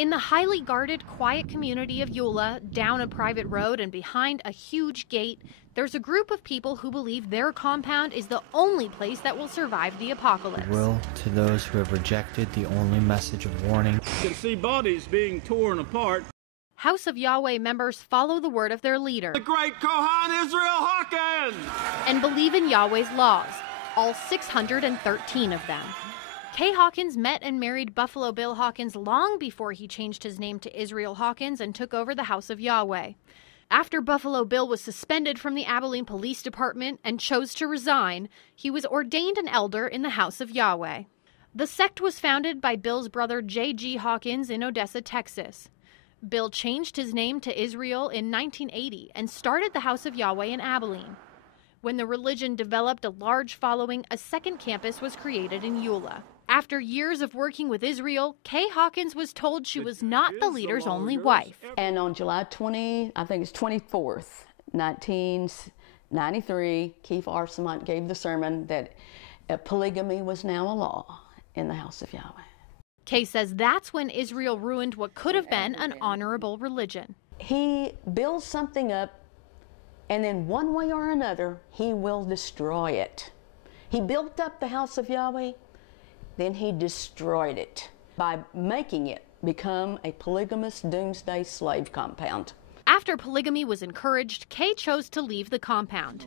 In the highly guarded, quiet community of Eula, down a private road and behind a huge gate, there's a group of people who believe their compound is the only place that will survive the apocalypse. Will to those who have rejected the only message of warning. You can see bodies being torn apart. House of Yahweh members follow the word of their leader, The great Kohan Israel Hawkins! And believe in Yahweh's laws, all 613 of them. Kay Hawkins met and married Buffalo Bill Hawkins long before he changed his name to Israel Hawkins and took over the House of Yahweh. After Buffalo Bill was suspended from the Abilene Police Department and chose to resign, he was ordained an elder in the House of Yahweh. The sect was founded by Bill's brother J.G. Hawkins in Odessa, Texas. Bill changed his name to Israel in 1980 and started the House of Yahweh in Abilene. When the religion developed a large following, a second campus was created in Eula. After years of working with Israel, Kay Hawkins was told she was not the leader's only wife. And on July 24th, 1993, Keith Arsamont gave the sermon that polygamy was now a law in the House of Yahweh. Kay says that's when Israel ruined what could have been an honorable religion. He builds something up, and then one way or another, he will destroy it. He built up the House of Yahweh, then he destroyed it by making it become a polygamous doomsday slave compound. After polygamy was encouraged, Kay chose to leave the compound.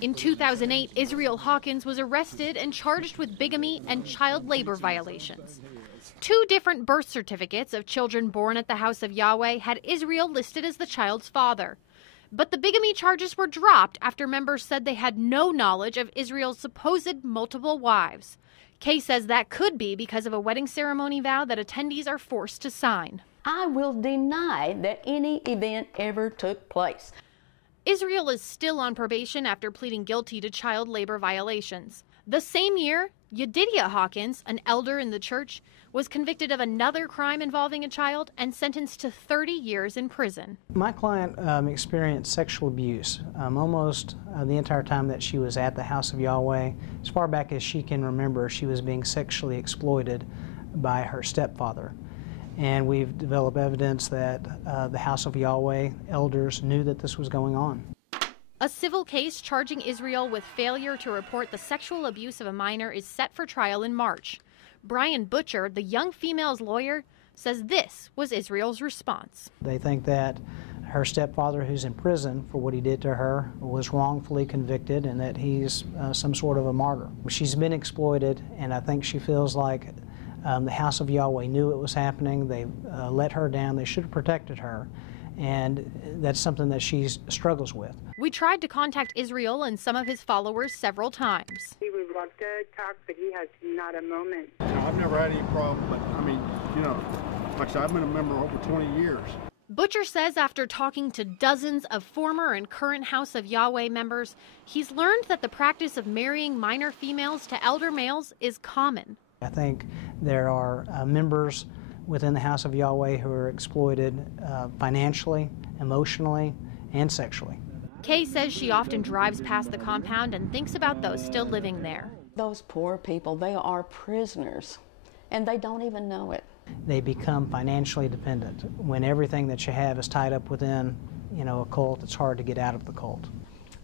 In 2008, Israel Hawkins was arrested and charged with bigamy and child labor violations. 2 different birth certificates of children born at the House of Yahweh had Israel listed as the child's father. But the bigamy charges were dropped after members said they had no knowledge of Israel's supposed multiple wives. Kay says that could be because of a wedding ceremony vow that attendees are forced to sign. I will deny that any event ever took place. Israel is still on probation after pleading guilty to child labor violations. The same year, Yedidiah Hawkins, an elder in the church, was convicted of another crime involving a child and sentenced to 30 years in prison. My client experienced sexual abuse almost the entire time that she was at the House of Yahweh. As far back as she can remember, she was being sexually exploited by her stepfather. And we've developed evidence that the House of Yahweh elders knew that this was going on. A civil case charging Israel with failure to report the sexual abuse of a minor is set for trial in March. Brian Butcher, the young female's lawyer, says this was Israel's response. They think that her stepfather, who's in prison for what he did to her, was wrongfully convicted and that he's some sort of a martyr. She's been exploited, and I think she feels like the House of Yahweh knew it was happening. They let her down. They should have protected her. And that's something that she struggles with. We tried to contact Israel and some of his followers several times. He would love to talk, but he has not a moment. I've never had any problem, but I mean, like I said, I've been a member over 20 years. Butcher says after talking to dozens of former and current House of Yahweh members, he's learned that the practice of marrying minor females to elder males is common. I think there are members within the House of Yahweh who are exploited financially, emotionally, and sexually. Kay says she often drives past the compound and thinks about those still living there. Those poor people, they are prisoners, and they don't even know it. They become financially dependent. When everything that you have is tied up within, a cult, it's hard to get out of the cult.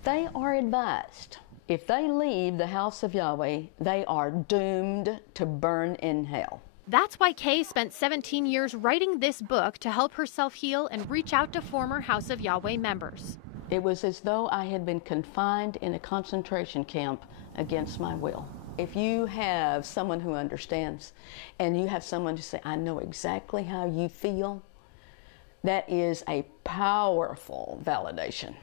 They are advised, if they leave the House of Yahweh, they are doomed to burn in hell. That's why Kay spent 17 years writing this book to help herself heal and reach out to former House of Yahweh members. It was as though I had been confined in a concentration camp against my will. If you have someone who understands and you have someone to say, I know exactly how you feel, that is a powerful validation.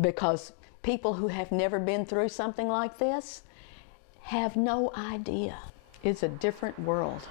Because people who have never been through something like this have no idea. It's a different world.